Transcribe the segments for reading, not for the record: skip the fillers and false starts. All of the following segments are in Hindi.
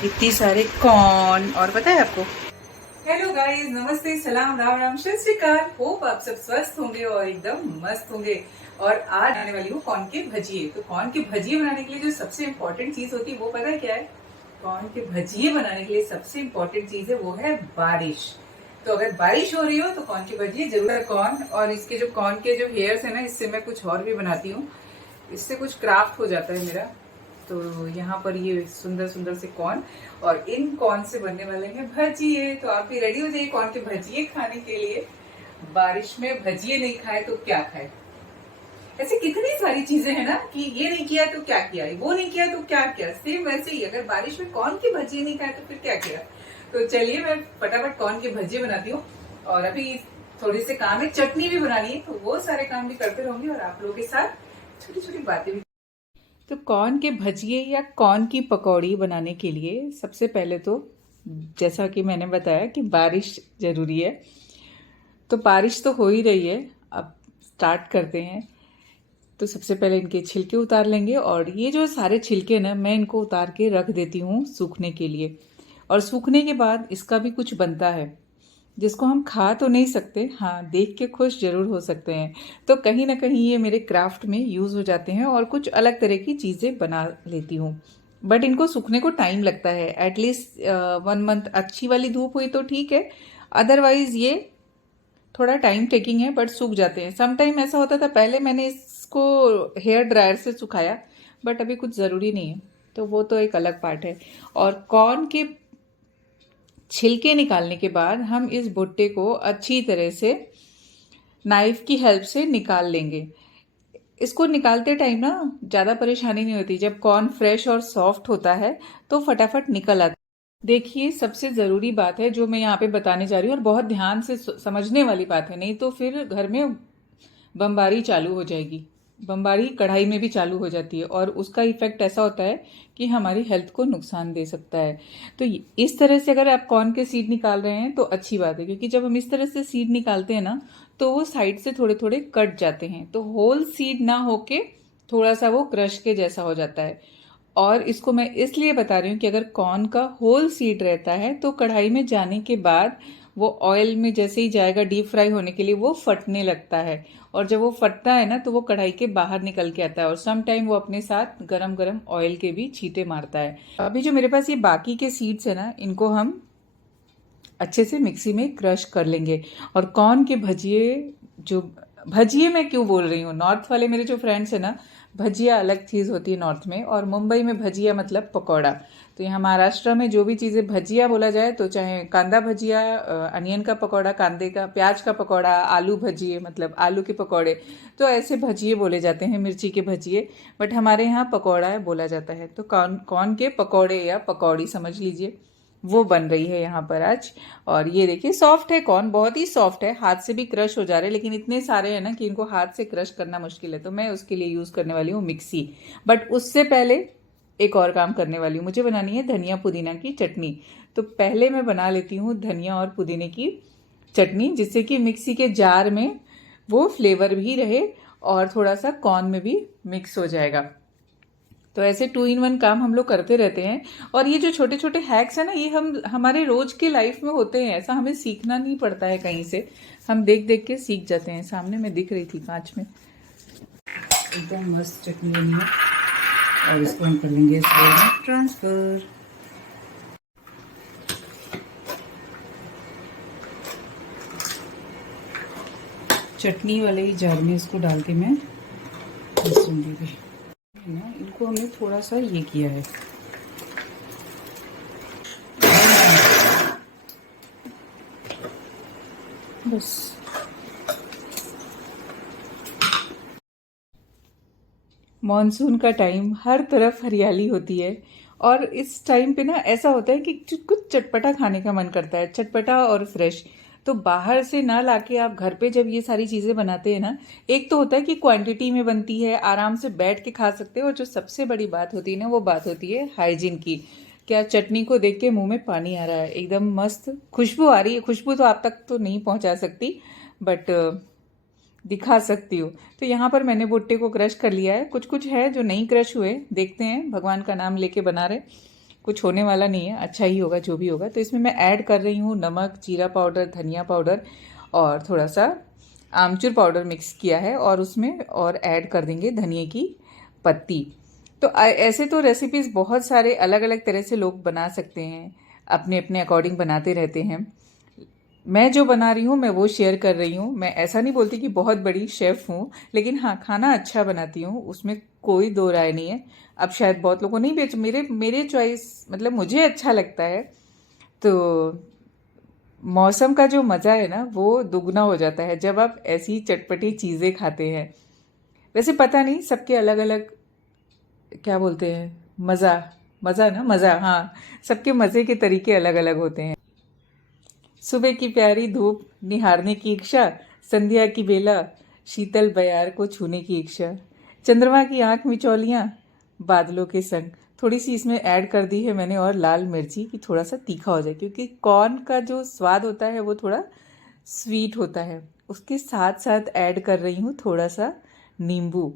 इतनी सारे कॉर्न। और पता है आपको, हेलो गाइस, नमस्ते, सलाम, राम राम, सत श्री अकाल। होप आप सब स्वस्थ होंगे और एकदम मस्त होंगे। और आज आने वाली हूँ कॉर्न के भजिए। तो कॉर्न के भजिए बनाने के लिए जो सबसे इम्पोर्टेंट चीज होती है वो पता है क्या है? कॉर्न के भजिए बनाने के लिए सबसे इम्पोर्टेंट चीज है वो है बारिश। तो अगर बारिश हो रही हो तो कॉर्न के भजिए जरूर है। कॉर्न और इसके जो कॉर्न के जो हेयर्स है ना, इससे मैं कुछ और भी बनाती हूँ। इससे कुछ क्राफ्ट हो जाता है मेरा। तो यहाँ पर ये सुंदर सुंदर से कॉर्न, और इन कॉर्न से बनने वाले हैं भजिए। तो आप भी रेडी हो जाइए कॉर्न के भजिए खाने के लिए। बारिश में भजिए नहीं खाए तो क्या खाए। ऐसे कितनी सारी चीजें हैं ना कि ये नहीं किया तो क्या किया, वो नहीं किया तो क्या किया। सेम वैसे ही अगर बारिश में कॉर्न की भजिए नहीं खाए तो फिर क्या किया। तो चलिए मैं फटाफट कॉर्न के भजिए बनाती हूँ। और अभी थोड़ी से काम है, चटनी भी बनानी है, तो वो सारे काम भी करते रहूंगी और आप लोगों के साथ छोटी छोटी बातें भी। तो कॉर्न के भजिए या कॉर्न की पकौड़ी बनाने के लिए सबसे पहले तो, जैसा कि मैंने बताया कि बारिश ज़रूरी है। तो बारिश तो हो ही रही है, अब स्टार्ट करते हैं। तो सबसे पहले इनके छिलके उतार लेंगे, और ये जो सारे छिलके ना मैं इनको उतार के रख देती हूँ सूखने के लिए। और सूखने के बाद इसका भी कुछ बनता है जिसको हम खा तो नहीं सकते, हाँ देख के खुश जरूर हो सकते हैं। तो कहीं ना कहीं ये मेरे क्राफ्ट में यूज़ हो जाते हैं और कुछ अलग तरह की चीज़ें बना लेती हूँ। बट इनको सूखने को टाइम लगता है, एटलीस्ट 1 मंथ। अच्छी वाली धूप हुई तो ठीक है, अदरवाइज ये थोड़ा टाइम टेकिंग है, बट सूख जाते हैं। सम टाइम ऐसा होता था, पहले मैंने इसको हेयर ड्रायर से सुखाया, बट अभी कुछ ज़रूरी नहीं है, तो वो तो एक अलग पार्ट है। और कॉर्न के छिलके निकालने के बाद हम इस भुट्टे को अच्छी तरह से नाइफ की हेल्प से निकाल लेंगे। इसको निकालते टाइम ना ज़्यादा परेशानी नहीं होती, जब कॉर्न फ्रेश और सॉफ्ट होता है तो फटाफट निकल आता है। देखिए, सबसे ज़रूरी बात है जो मैं यहाँ पे बताने जा रही हूँ, और बहुत ध्यान से समझने वाली बात है, नहीं तो फिर घर में बमबारी चालू हो जाएगी। बमबारी कढ़ाई में भी चालू हो जाती है, और उसका इफेक्ट ऐसा होता है कि हमारी हेल्थ को नुकसान दे सकता है। तो इस तरह से अगर आप कॉर्न के सीड निकाल रहे हैं तो अच्छी बात है, क्योंकि जब हम इस तरह से सीड निकालते हैं ना तो वो साइड से थोड़े थोड़े कट जाते हैं, तो होल सीड ना होके थोड़ा सा वो क्रश के जैसा हो जाता है। और इसको मैं इसलिए बता रही हूँ कि अगर कॉर्न का होल सीड रहता है तो कढ़ाई में जाने के बाद वो ऑयल में जैसे ही जाएगा डीप फ्राई होने के लिए, वो फटने लगता है। और जब वो फटता है ना तो वो कढ़ाई के बाहर निकल के आता है, और सम टाइम वो अपने साथ गरम गरम ऑयल के भी छींटे मारता है। अभी जो मेरे पास ये बाकी के सीड्स है ना, इनको हम अच्छे से मिक्सी में क्रश कर लेंगे। और कॉर्न के भजिए, जो भजिए मैं क्यों बोल रही हूँ, नॉर्थ वाले मेरे जो फ्रेंड्स हैं ना, भजिया अलग चीज़ होती है नॉर्थ में, और मुंबई में भजिया मतलब पकौड़ा। तो यहाँ महाराष्ट्र में जो भी चीज़ें भजिया बोला जाए, तो चाहे कांदा भजिया, अनियन का पकौड़ा, कांदे का, प्याज का पकौड़ा, आलू भजिए मतलब आलू के पकौड़े, तो ऐसे भजिए बोले जाते हैं, मिर्ची के भजिए। बट हमारे यहाँ पकौड़ा बोला जाता है। तो कॉर्न कॉर्न के पकौड़े या पकौड़ी समझ लीजिए, वो बन रही है यहाँ पर आज। और ये देखिए, सॉफ्ट है कॉर्न, बहुत ही सॉफ्ट है, हाथ से भी क्रश हो जा रहे हैं, लेकिन इतने सारे हैं ना कि इनको हाथ से क्रश करना मुश्किल है, तो मैं उसके लिए यूज़ करने वाली हूँ मिक्सी। बट उससे पहले एक और काम करने वाली हूँ, मुझे बनानी है धनिया पुदीना की चटनी। तो पहले मैं बना लेती हूँ धनिया और पुदीने की चटनी, जिससे कि मिक्सी के जार में वो फ्लेवर भी रहे और थोड़ा सा कॉर्न में भी मिक्स हो जाएगा। तो ऐसे 2 in 1 काम हम लोग करते रहते हैं। और ये जो छोटे छोटे हैक्स है ना, ये हम हमारे रोज के लाइफ में होते हैं, ऐसा हमें सीखना नहीं पड़ता है कहीं से, हम देख देख के सीख जाते हैं। सामने में दिख रही थी कांच में, एकदम मस्त चटनी बनी है। और इसको हम कर लेंगे इस बाउल में ट्रांसफर। चटनी वाले ही जार में इसको डाल के मैं पीसूंगी भी ना। इनको हमने थोड़ा सा ये किया है, बस। मॉनसून का टाइम, हर तरफ हरियाली होती है, और इस टाइम पे ना ऐसा होता है कि कुछ चटपटा खाने का मन करता है, चटपटा और फ्रेश। तो बाहर से ना लाके आप घर पे जब ये सारी चीज़ें बनाते हैं ना, एक तो होता है कि क्वांटिटी में बनती है, आराम से बैठ के खा सकते हो, और जो सबसे बड़ी बात होती है ना, वो बात होती है हाइजीन की। क्या चटनी को देख के मुंह में पानी आ रहा है, एकदम मस्त खुशबू आ रही है। खुशबू तो आप तक तो नहीं पहुंचा सकती, बट दिखा सकती हूँ। तो यहाँ पर मैंने भुट्टे को क्रश कर लिया है। कुछ कुछ है जो नहीं क्रश हुए, देखते हैं, भगवान का नाम लेके बना रहे, कुछ होने वाला नहीं है, अच्छा ही होगा जो भी होगा। तो इसमें मैं ऐड कर रही हूँ नमक, जीरा पाउडर, धनिया पाउडर और थोड़ा सा आमचूर पाउडर मिक्स किया है, और उसमें और ऐड कर देंगे धनिए की पत्ती। तो ऐसे तो रेसिपीज़ बहुत सारे अलग अलग तरह से लोग बना सकते हैं, अपने अपने अकॉर्डिंग बनाते रहते हैं। मैं जो बना रही हूँ मैं वो शेयर कर रही हूँ। मैं ऐसा नहीं बोलती कि बहुत बड़ी शेफ़ हूँ, लेकिन हाँ, खाना अच्छा बनाती हूँ, उसमें कोई दो राय नहीं है। अब शायद बहुत लोगों को नहीं बेच, मेरे मेरे चॉइस मतलब मुझे अच्छा लगता है। तो मौसम का जो मज़ा है ना वो दुगना हो जाता है जब आप ऐसी चटपटी चीज़ें खाते हैं। वैसे पता नहीं सबके अलग अलग, क्या बोलते हैं, मज़ा, मज़ा ना, मज़ा, हाँ, सबके मज़े के तरीके अलग अलग होते हैं। सुबह की प्यारी धूप निहारने की इच्छा, संध्या की बेला शीतल बयार को छूने की इच्छा, चंद्रमा की आंख मिचौलियाँ बादलों के संग। थोड़ी सी इसमें ऐड कर दी है मैंने और लाल मिर्ची कि थोड़ा सा तीखा हो जाए, क्योंकि कॉर्न का जो स्वाद होता है वो थोड़ा स्वीट होता है। उसके साथ साथ ऐड कर रही हूँ थोड़ा सा नींबू,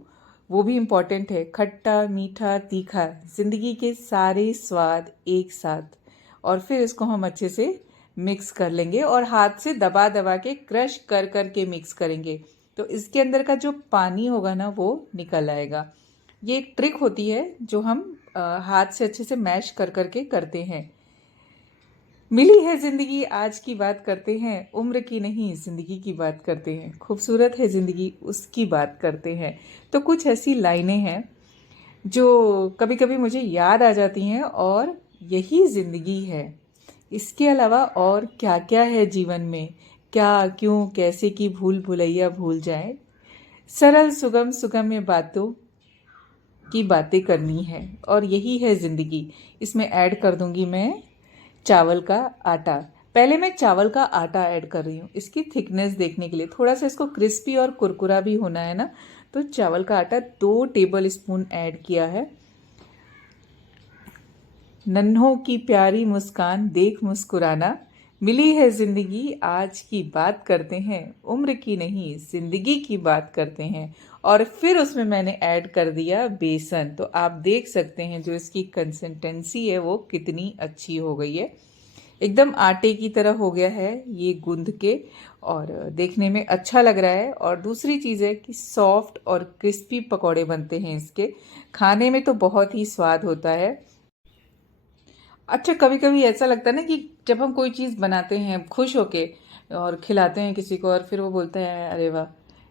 वो भी इम्पॉर्टेंट है। खट्टा मीठा तीखा, जिंदगी के सारे स्वाद एक साथ। और फिर इसको हम अच्छे से मिक्स कर लेंगे और हाथ से दबा दबा के क्रश कर कर के मिक्स करेंगे। तो इसके अंदर का जो पानी होगा ना वो निकल आएगा। ये एक ट्रिक होती है जो हम हाथ से अच्छे से मैश कर कर के करते हैं। मिली है जिंदगी आज की बात करते हैं, उम्र की नहीं जिंदगी की बात करते हैं, खूबसूरत है जिंदगी उसकी बात करते हैं। तो कुछ ऐसी लाइनें हैं जो कभी कभी मुझे याद आ जाती हैं, और यही जिंदगी है। इसके अलावा और क्या क्या है जीवन में, क्या क्यों कैसे की भूल भुलैया भूल जाए, सरल सुगम सुगम्य बातों की बातें करनी है, और यही है ज़िंदगी। इसमें ऐड कर दूंगी मैं चावल का आटा। पहले मैं चावल का आटा ऐड कर रही हूँ इसकी थिकनेस देखने के लिए, थोड़ा सा इसको क्रिस्पी और कुरकुरा भी होना है ना। तो चावल का आटा 2 टेबल स्पून ऐड किया है। नन्हों की प्यारी मुस्कान देख मुस्कुराना, मिली है जिंदगी आज की बात करते हैं, उम्र की नहीं जिंदगी की बात करते हैं। और फिर उसमें मैंने ऐड कर दिया बेसन। तो आप देख सकते हैं जो इसकी कंसिस्टेंसी है वो कितनी अच्छी हो गई है, एकदम आटे की तरह हो गया है ये गूंद के, और देखने में अच्छा लग रहा है। और दूसरी चीज़ है कि सॉफ्ट और क्रिस्पी पकौड़े बनते हैं इसके, खाने में तो बहुत ही स्वाद होता है। अच्छा, कभी कभी ऐसा लगता है ना कि जब हम कोई चीज़ बनाते हैं खुश होके और खिलाते हैं किसी को, और फिर वो बोलता है अरे वाह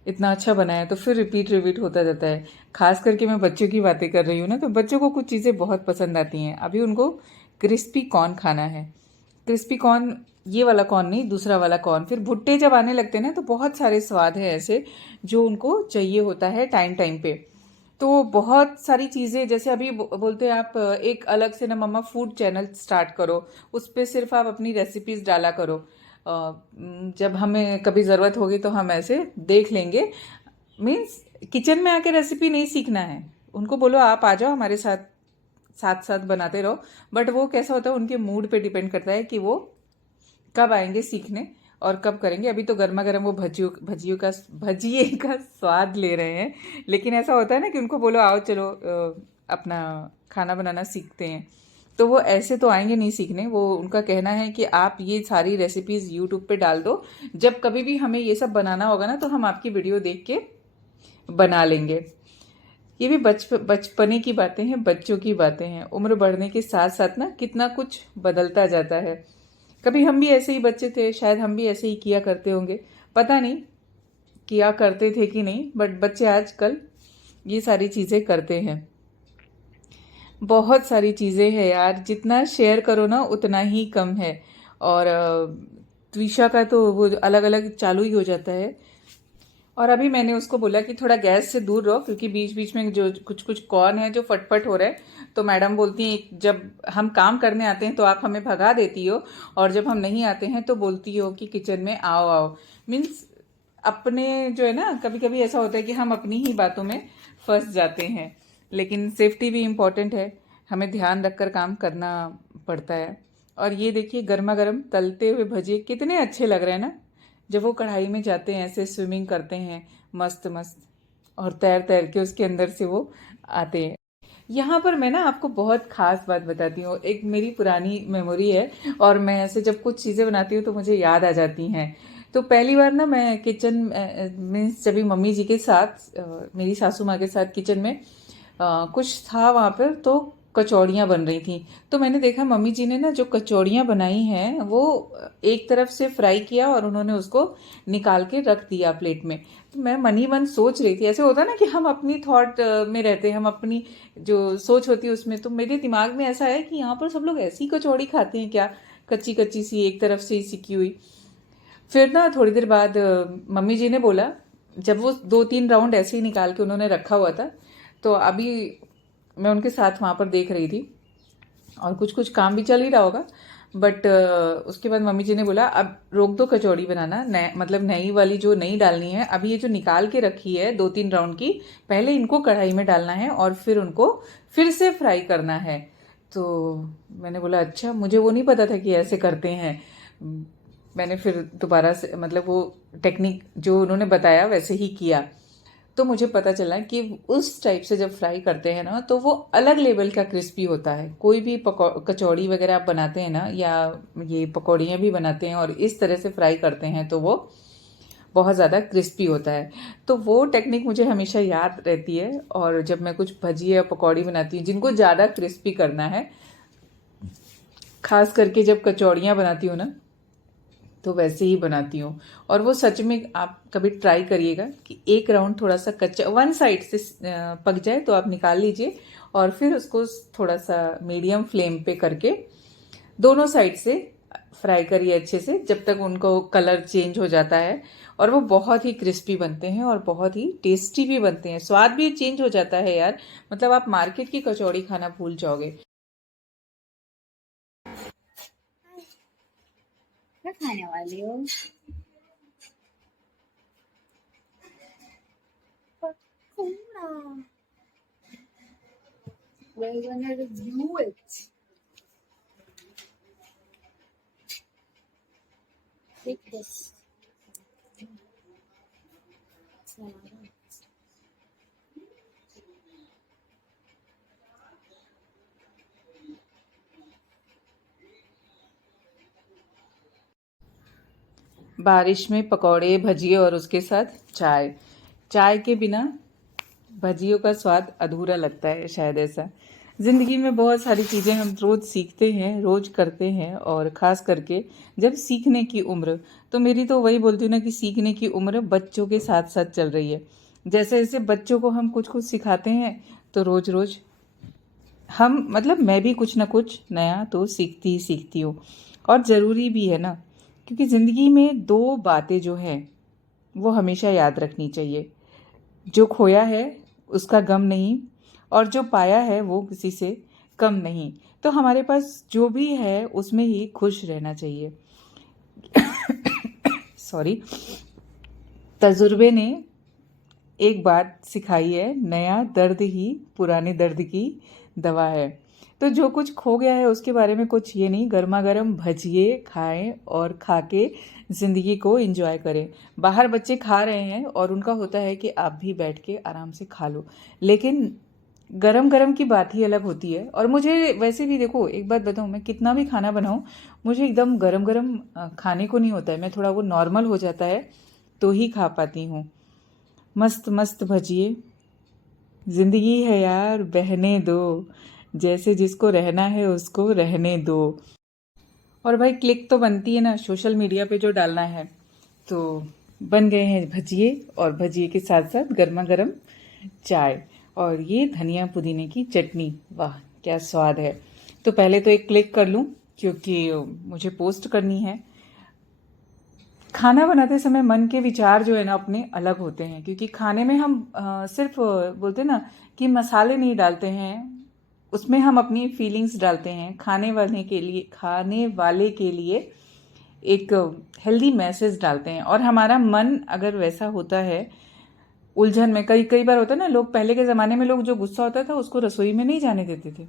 इतना अच्छा बना है, तो फिर रिपीट रिपीट होता जाता है। खास करके मैं बच्चों की बातें कर रही हूँ ना, तो बच्चों को कुछ चीज़ें बहुत पसंद आती हैं। अभी उनको क्रिस्पी कॉर्न खाना है, क्रिस्पी कॉर्न, ये वाला कॉर्न नहीं, दूसरा वाला कॉर्न। फिर भुट्टे जब आने लगते हैं ना तो बहुत सारे स्वाद है ऐसे जो उनको चाहिए होता है टाइम टाइम पे। तो बहुत सारी चीज़ें, जैसे अभी बोलते हैं आप एक अलग से ना मम्मा फूड चैनल स्टार्ट करो, उस पर सिर्फ आप अपनी रेसिपीज़ डाला करो। जब हमें कभी ज़रूरत होगी तो हम ऐसे देख लेंगे। मीन्स किचन में आके रेसिपी नहीं सीखना है, उनको बोलो आप आ जाओ हमारे साथ, साथ साथ बनाते रहो। बट वो कैसा होता है उनके मूड पे डिपेंड करता है कि वो कब आएंगे सीखने और कब करेंगे। अभी तो गर्मा गर्म वो भजिए का स्वाद ले रहे हैं। लेकिन ऐसा होता है ना कि उनको बोलो आओ चलो अपना खाना बनाना सीखते हैं, तो वो ऐसे तो आएंगे नहीं सीखने। वो उनका कहना है कि आप ये सारी रेसिपीज़ यूट्यूब पे डाल दो, जब कभी भी हमें ये सब बनाना होगा ना तो हम आपकी वीडियो देख के बना लेंगे। ये भी बचपने की बातें हैं, बच्चों की बातें हैं। उम्र बढ़ने के साथ साथ ना कितना कुछ बदलता जाता है। कभी हम भी ऐसे ही बच्चे थे, शायद हम भी ऐसे ही किया करते होंगे, पता नहीं किया करते थे कि नहीं, बट बच्चे आजकल ये सारी चीज़ें करते हैं। बहुत सारी चीज़ें हैं यार, जितना शेयर करो ना उतना ही कम है। और त्विशा का तो वो अलग अलग चालू ही हो जाता है। और अभी मैंने उसको बोला कि थोड़ा गैस से दूर रहो, क्योंकि बीच बीच में जो कुछ कुछ कॉर्न है जो फटफट हो रहा है। तो मैडम बोलती हैं जब हम काम करने आते हैं तो आप हमें भगा देती हो, और जब हम नहीं आते हैं तो बोलती हो कि किचन में आओ आओ। मीन्स अपने जो है ना, कभी कभी ऐसा होता है कि हम अपनी ही बातों में फंस जाते हैं। लेकिन सेफ्टी भी इम्पोर्टेंट है, हमें ध्यान रखकर काम करना पड़ता है। और ये देखिए गर्मा गर्म तलते हुए भजिए कितने अच्छे लग रहे हैं ना, जब वो कढ़ाई में जाते हैं ऐसे स्विमिंग करते हैं मस्त मस्त, और तैर तैर के उसके अंदर से वो आते हैं। यहाँ पर मैं ना आपको बहुत खास बात बताती हूँ, एक मेरी पुरानी मेमोरी है, और मैं ऐसे जब कुछ चीज़ें बनाती हूँ तो मुझे याद आ जाती हैं। तो पहली बार ना मैं किचन में जब भी मम्मी जी के साथ मेरी सासू माँ के साथ किचन में कुछ था वहाँ पर, तो कचौड़ियाँ बन रही थी। तो मैंने देखा मम्मी जी ने ना जो कचौड़ियाँ बनाई हैं वो एक तरफ से फ्राई किया और उन्होंने उसको निकाल के रख दिया प्लेट में। तो मैं मन ही मन सोच रही थी, ऐसे होता ना कि हम अपनी थॉट में रहते हैं, हम अपनी जो सोच होती है उसमें। तो मेरे दिमाग में ऐसा है कि यहाँ पर सब लोग ऐसी कचौड़ी खाते हैं क्या, कच्ची कच्ची सी एक तरफ से ही सिकी हुई। फिर ना थोड़ी देर बाद मम्मी जी ने बोला, जब वो 2-3 राउंड ऐसे ही निकाल के उन्होंने रखा हुआ था, तो अभी मैं उनके साथ वहाँ पर देख रही थी और कुछ कुछ काम भी चल ही रहा होगा। बट उसके बाद मम्मी जी ने बोला अब रोक दो कचौड़ी बनाना, नए मतलब नई वाली जो नई डालनी है, अभी ये जो निकाल के रखी है 2-3 राउंड की, पहले इनको कढ़ाई में डालना है और फिर उनको फिर से फ्राई करना है। तो मैंने बोला अच्छा, मुझे वो नहीं पता था कि ऐसे करते हैं। मैंने फिर दोबारा से मतलब वो टेक्निक जो उन्होंने बताया वैसे ही किया। तो मुझे पता चला कि उस टाइप से जब फ्राई करते हैं ना तो वो अलग लेवल का क्रिस्पी होता है। कोई भी कचौड़ी वगैरह आप बनाते हैं ना, या ये पकौड़ियाँ भी बनाते हैं और इस तरह से फ्राई करते हैं तो वो बहुत ज़्यादा क्रिस्पी होता है। तो वो टेक्निक मुझे हमेशा याद रहती है। और जब मैं कुछ भजी या पकौड़ी बनाती हूँ जिनको ज़्यादा क्रिस्पी करना है, खास करके जब कचौड़ियाँ बनाती हूँ ना, तो वैसे ही बनाती हूँ। और वो सच में आप कभी ट्राई करिएगा कि एक राउंड थोड़ा सा कच्चा वन साइड से पक जाए तो आप निकाल लीजिए, और फिर उसको थोड़ा सा मीडियम फ्लेम पे करके दोनों साइड से फ्राई करिए अच्छे से, जब तक उनको कलर चेंज हो जाता है। और वो बहुत ही क्रिस्पी बनते हैं और बहुत ही टेस्टी भी बनते हैं, स्वाद भी चेंज हो जाता है यार। मतलब आप मार्केट की कचौड़ी खाना भूल जाओगे। क्या खाने वाली हो? Pura. We're gonna review it. Take this. बारिश में पकौड़े भजिए और उसके साथ चाय। चाय के बिना भजियों का स्वाद अधूरा लगता है शायद। ऐसा ज़िंदगी में बहुत सारी चीज़ें हम रोज़ सीखते हैं, रोज़ करते हैं, और ख़ास करके जब सीखने की उम्र, तो मेरी तो वही बोलती हूँ ना कि सीखने की उम्र बच्चों के साथ साथ चल रही है। जैसे जैसे बच्चों को हम कुछ कुछ सिखाते हैं, तो रोज़ रोज़ हम मतलब मैं भी कुछ ना कुछ नया तो सीखती ही सीखती हूँ। और ज़रूरी भी है ना, क्योंकि ज़िंदगी में दो बातें जो हैं वो हमेशा याद रखनी चाहिए। जो खोया है उसका गम नहीं, और जो पाया है वो किसी से कम नहीं। तो हमारे पास जो भी है उसमें ही खुश रहना चाहिए। सॉरी। तजुर्बे ने एक बात सिखाई है, नया दर्द ही पुराने दर्द की दवा है। तो जो कुछ खो गया है उसके बारे में कुछ ये नहीं, गर्मा गर्म भजिए खाएं और खा के ज़िंदगी को एंजॉय करें। बाहर बच्चे खा रहे हैं और उनका होता है कि आप भी बैठ के आराम से खा लो, लेकिन गरम गरम की बात ही अलग होती है। और मुझे वैसे भी देखो, एक बात बताऊँ, मैं कितना भी खाना बनाऊँ, मुझे एकदम गरम गरम खाने को नहीं होता है। मैं थोड़ा वो नॉर्मल हो जाता है तो ही खा पाती हूँ। मस्त मस्त भजिए, जिंदगी है यार बहने दो, जैसे जिसको रहना है उसको रहने दो। और भाई क्लिक तो बनती है ना सोशल मीडिया पे जो डालना है। तो बन गए हैं भजिए, और भजिए के साथ साथ गर्मा गर्म चाय और ये धनिया पुदीने की चटनी, वाह क्या स्वाद है। तो पहले तो एक क्लिक कर लूं क्योंकि मुझे पोस्ट करनी है। खाना बनाते समय मन के विचार जो है ना अपने अलग होते हैं, क्योंकि खाने में हम सिर्फ बोलते हैं ना कि मसाले नहीं डालते हैं, उसमें हम अपनी फीलिंग्स डालते हैं। खाने वाले के लिए एक हेल्दी मैसेज डालते हैं। और हमारा मन अगर वैसा होता है, उलझन में, कई कई बार होता है ना, लोग पहले के ज़माने में लोग जो गुस्सा होता था उसको रसोई में नहीं जाने देते थे,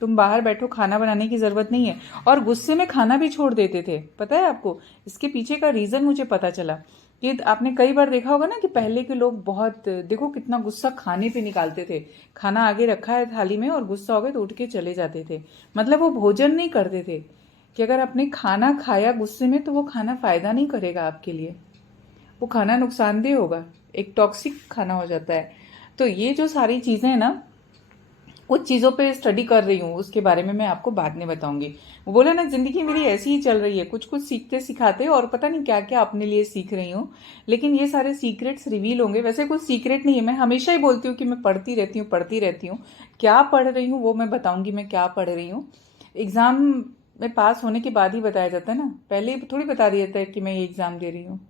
तुम बाहर बैठो, खाना बनाने की ज़रूरत नहीं है। और गुस्से में खाना भी छोड़ देते थे, पता है आपको? इसके पीछे का रीज़न मुझे पता चला कि आपने कई बार देखा होगा ना कि पहले के लोग बहुत, देखो कितना गुस्सा खाने पे निकालते थे। खाना आगे रखा है थाली में और गुस्सा हो गया तो उठ के चले जाते थे। मतलब वो भोजन नहीं करते थे कि अगर आपने खाना खाया गुस्से में तो वो खाना फ़ायदा नहीं करेगा आपके लिए, वो खाना नुकसानदेह होगा, एक टॉक्सिक खाना हो जाता है। तो ये जो सारी चीज़ें हैं ना, कुछ चीज़ों पे स्टडी कर रही हूँ, उसके बारे में मैं आपको बाद में बताऊंगी। वो बोला ना, ज़िंदगी मेरी ऐसी ही चल रही है, कुछ कुछ सीखते सिखाते और पता नहीं क्या क्या अपने लिए सीख रही हूँ। लेकिन ये सारे सीक्रेट्स रिवील होंगे। वैसे कुछ सीक्रेट नहीं है, मैं हमेशा ही बोलती हूँ कि मैं पढ़ती रहती हूँ, पढ़ती रहती हूँ। क्या पढ़ रही हूँ वो मैं बताऊंगी, मैं क्या पढ़ रही हूँ। एग्ज़ाम में पास होने के बाद ही बताया जाता है ना, पहले थोड़ी बता दिया जाता है कि मैं ये एग्ज़ाम दे रही हूँ।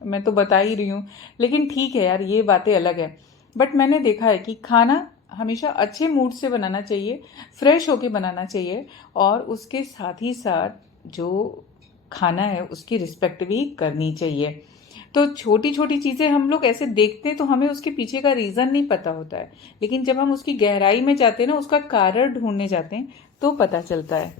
मैं तो बता ही रही हूँ। लेकिन ठीक है यार, ये बातें अलग है। बट मैंने देखा है कि खाना हमेशा अच्छे मूड से बनाना चाहिए, फ्रेश होके बनाना चाहिए, और उसके साथ ही साथ जो खाना है उसकी रिस्पेक्ट भी करनी चाहिए। तो छोटी छोटी चीज़ें हम लोग ऐसे देखते हैं तो हमें उसके पीछे का रीज़न नहीं पता होता है, लेकिन जब हम उसकी गहराई में जाते हैं ना, उसका कारण ढूंढने जाते हैं, तो पता चलता है।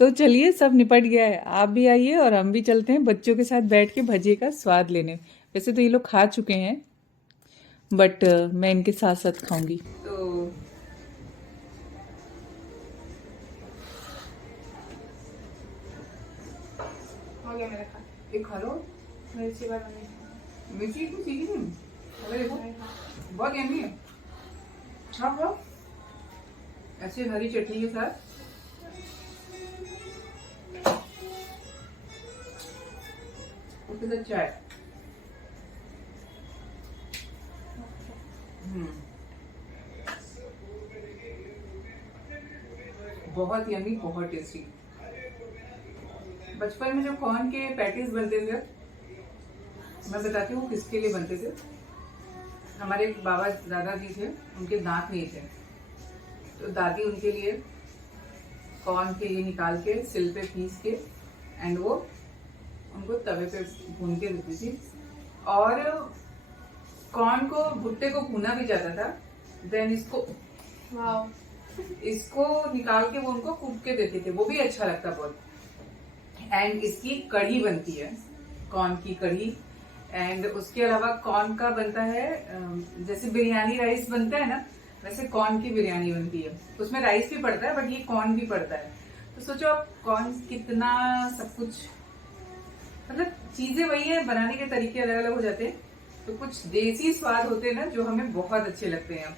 तो चलिए, सब निपट गया है, आप भी आइए और हम भी चलते हैं बच्चों के साथ बैठ के भजिए का स्वाद लेने। वैसे तो ये लोग खा चुके हैं, बट मैं इनके साथ साथ खाऊंगी। तो हो गया मेरा खा। एक खा लो। मिर्ची वाला नहीं, मिर्ची इतनी तीखी नहीं। अरे देखो, बहुत यम्मी है। खाओ खाओ, ऐसे हरी चटनी के साथ। उसके साथ चाय। बहुत यम्मी, बहुत टेस्टी। बचपन में जो कॉर्न के पैटीज बनते थे, मैं बताती हूँ किसके लिए बनते थे। हमारे बाबा दादाजी थे, उनके दांत नहीं थे, तो दादी उनके लिए कॉर्न के ये निकाल के सिल पे पीस के एंड वो उनको तवे पे भून के देती थी। और कॉर्न को, भुट्टे को भूना भी जाता था, देन इसको निकाल के वो उनको कूट के देते थे, वो भी अच्छा लगता बहुत। एंड इसकी कढ़ी बनती है, कॉर्न की कढ़ी। एंड उसके अलावा कॉर्न का बनता है, जैसे बिरयानी राइस बनता है ना, वैसे कॉर्न की बिरयानी बनती है। उसमें राइस भी पड़ता है बट ये कॉर्न भी पड़ता है। तो सोचो आप, कॉर्न कितना सब कुछ, मतलब चीजें वही है, बनाने के तरीके अलग अलग हो जाते हैं। तो कुछ देसी स्वाद होते हैं ना जो हमें बहुत अच्छे लगते हैं,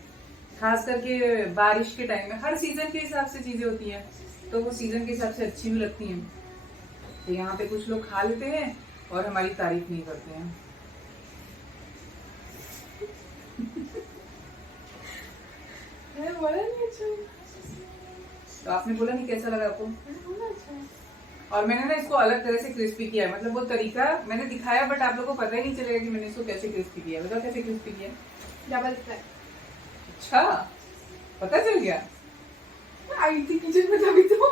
खास करके बारिश के टाइम में। हर सीजन के हिसाब से चीजें होती हैं, तो वो सीजन के हिसाब से अच्छी भी लगती हैं। तो यहाँ पे कुछ लोग खा लेते हैं और हमारी तारीफ नहीं करते हैं। बोला नहीं अच्छा, तो आपने बोला नहीं कैसा लगा आपको? और मैंने ना इसको अलग तरह से क्रिस्पी किया है, मतलब वो तरीका मैंने दिखाया बट आप लोगों को पता ही नहीं चलेगा कि मैंने इसको कैसे क्रिस्पी किया। बताओ कैसे क्रिस्पी किया? Double fry. अच्छा, पता चल गया। आई थी किचन में तभी तो।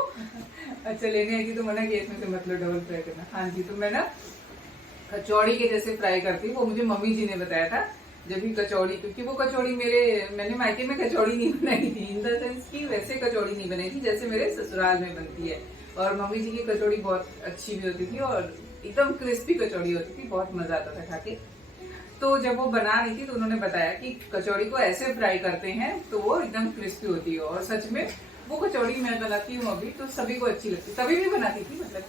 अच्छा, लेने आई थी तो मना किया इसमें से मतलब डबल फ्राई करना। हाँ जी, तो मैं ना कचौड़ी के जैसे फ्राई करती हूँ, वो मुझे मम्मी जी ने बताया था जब भी कचौड़ी, क्योंकि वो कचौड़ी मैंने मायके में कचौड़ी नहीं बनाई थी, इन द सेंस की वैसे कचौड़ी नहीं बनाई थी जैसे मेरे ससुराल में बनती है। और मम्मी जी की कचौड़ी बहुत अच्छी भी होती थी और एकदम क्रिस्पी कचौड़ी होती थी, बहुत मजा आता था खा के। तो जब वो बना रही थी तो उन्होंने बताया कि कचौड़ी को ऐसे फ्राई करते हैं तो वो एकदम क्रिस्पी होती है। और सच में वो कचौड़ी मैं बनाती हूँ अभी तो सभी को अच्छी लगती है, तभी भी बनाती थी, मतलब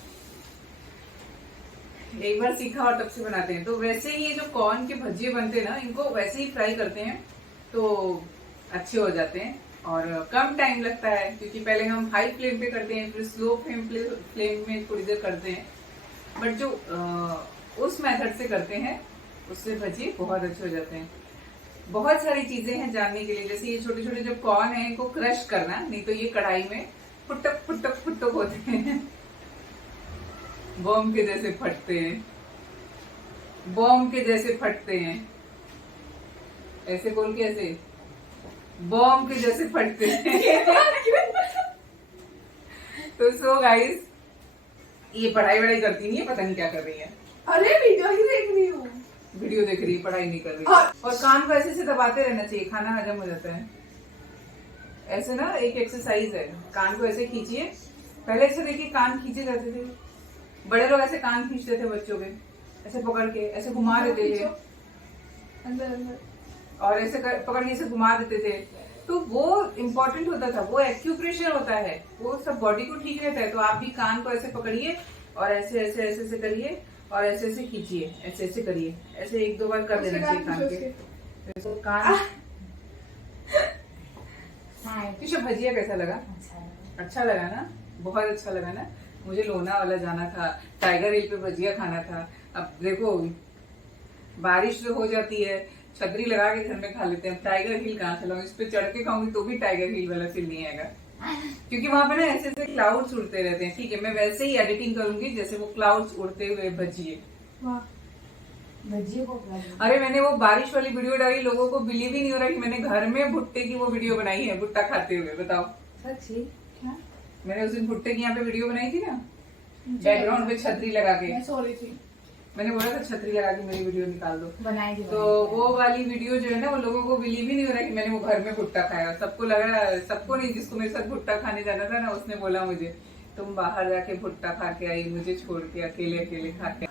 एक बार सीखा और तब से बनाते हैं। तो वैसे ही ये जो कॉर्न के भजिए बनते हैं ना, इनको वैसे ही फ्राई करते हैं तो अच्छे हो जाते हैं और कम टाइम लगता है, क्योंकि पहले हम हाई फ्लेम पे करते हैं, फिर स्लो फ्लेम में थोड़ी देर करते हैं। बट जो उस मेथड से करते हैं उससे भजिए बहुत अच्छे हो जाते हैं। बहुत सारी चीजें हैं जानने के लिए, जैसे ये छोटे छोटे जो कॉर्न है इनको क्रश करना, नहीं तो ये कढ़ाई में फुटक फुटक फुटक होते हैं, बॉम्ब के जैसे फटते हैं, बॉम्ब के जैसे फटते हैं, ऐसे बोल के ऐसे बॉम्ब के जैसे फटते हैं। तो सो गाइस, ये पढ़ाई वढ़ाई करती नहीं है, पता नहीं क्या कर रही है। अरे वीडियो ही देख रही हूँ। वीडियो देख रही है, पढ़ाई नहीं कर रही है। और कान को ऐसे से दबाते रहना चाहिए, खाना हजम हो जाता है। ऐसे ना एक एक्सरसाइज है, कान को ऐसे खींचिए। पहले ऐसे देखिए कान खींचे जाते थे, बड़े लोग ऐसे कान खींचते थे बच्चों के, ऐसे पकड़ के ऐसे घुमा देते थे, अंदर अंदर और ऐसे पकड़ के ऐसे घुमा देते थे। तो वो इम्पोर्टेंट होता था, वो एक्यूप्रेशर होता है, वो सब बॉडी को ठीक रहता है। तो आप भी कान को ऐसे पकड़िए और ऐसे ऐसे ऐसे ऐसे करिए और ऐसे ऐसे खींचिए, ऐसे ऐसे करिए, ऐसे 1-2 बार कर देना चाहिए कान के। तो कान किशोर भजिया कैसा लगा? अच्छा लगा ना, बहुत अच्छा लगा ना। मुझे लोनावाला जाना था, टाइगर हिल पे भजिया खाना था। अब देखो बारिश जो हो जाती है, छतरी लगा के घर में खा लेते हैं। टाइगर हिल कहाँ चलाऊं, इस पे चढ़ के खाऊंगी तो भी टाइगर हिल वाला फील नहीं आएगा, क्योंकि वहां पे ना ऐसे ऐसे क्लाउड्स उड़ते रहते हैं। ठीक है, मैं वैसे ही एडिटिंग करूंगी जैसे वो क्लाउड्स उड़ते हुए भजिए। अरे मैंने वो बारिश वाली वीडियो डाली, लोगों को बिलीव ही नहीं हो रहा कि मैंने घर में भुट्टे की वो वीडियो बनाई है, भुट्टा खाते हुए। बताओ सच्ची? क्या? मैंने उस दिन भुट्टे की यहाँ पे वीडियो बनाई थी ना, बैकग्राउंड पे छतरी लगा के। मैं सो रही थी। मैंने बोला था छतरी लगा के मेरी वीडियो निकाल दो, बनाई थी। तो वो वाली वीडियो जो है ना, वो लोगों को बिलीव ही नहीं हो रहा कि मैंने वो घर में भुट्टा खाया। सबको लग रहा है, सबको नहीं, जिसको मेरे साथ भुट्टा खाने जाना था ना, उसने बोला मुझे तुम बाहर जाके भुट्टा खा के आई, मुझे छोड़ के अकेले अकेले खा के।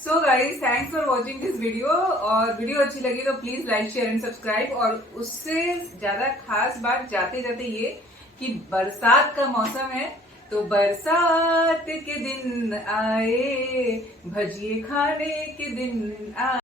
So guys, thanks for watching this video. और वीडियो अच्छी लगी तो please like share and subscribe. और उससे ज्यादा खास बात जाते जाते ये कि बरसात का मौसम है, तो बरसात के दिन आए, भजिए खाने के दिन आए।